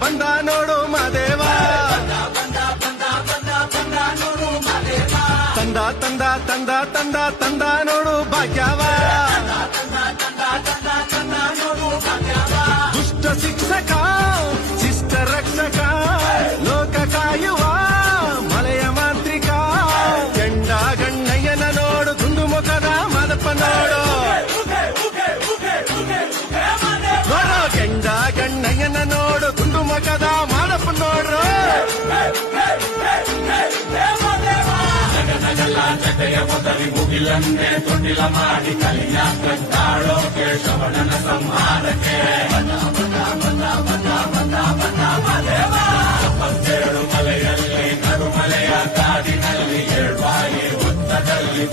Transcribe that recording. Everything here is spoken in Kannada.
ಬಂದ ನೋಡು ಮಾದೇವ ತಂದ ನೋಡು ಭಾಗ್ಯವ ದುಷ್ಟ ಶಿಕ್ಷಕ ಶಿಷ್ಟ ರಕ್ಷಕ ಲೋಕ ಕಾಯುವ ಮಳೆಯ ಮಾಂತ್ರಿಕ ಕೆಂಡ ಗಣ್ಣಯ್ಯನ ನೋಡು ದುಂಡು ಮುಖದ ಮಾದಪ್ಪ ನೋಡು ಕೆಂಡ ಗಣ್ಣಯ್ಯನ ನೋಡು ದುಂಡು ಮುಖದ ಮಾದಪ್ಪ ನೋಡ್ರು ಜತೆಯ ಮೊದಲಿ ಮುಗಿಲನ್ನೇ ತೊಟ್ಟಿಲ ಮಾಡಿ ಕಲಿಯ ಕಟ್ಟಾಳೋ ಕೇಶವಣನ ಸಂಹಾರಕ್ಕೆ ಮಲೆಯಲ್ಲಿ ನಡುಮಲೆಯ ಕಾಡಿನಲ್ಲಿ 7 ಬಾಯಿ ಉದ್ದದಲ್ಲಿ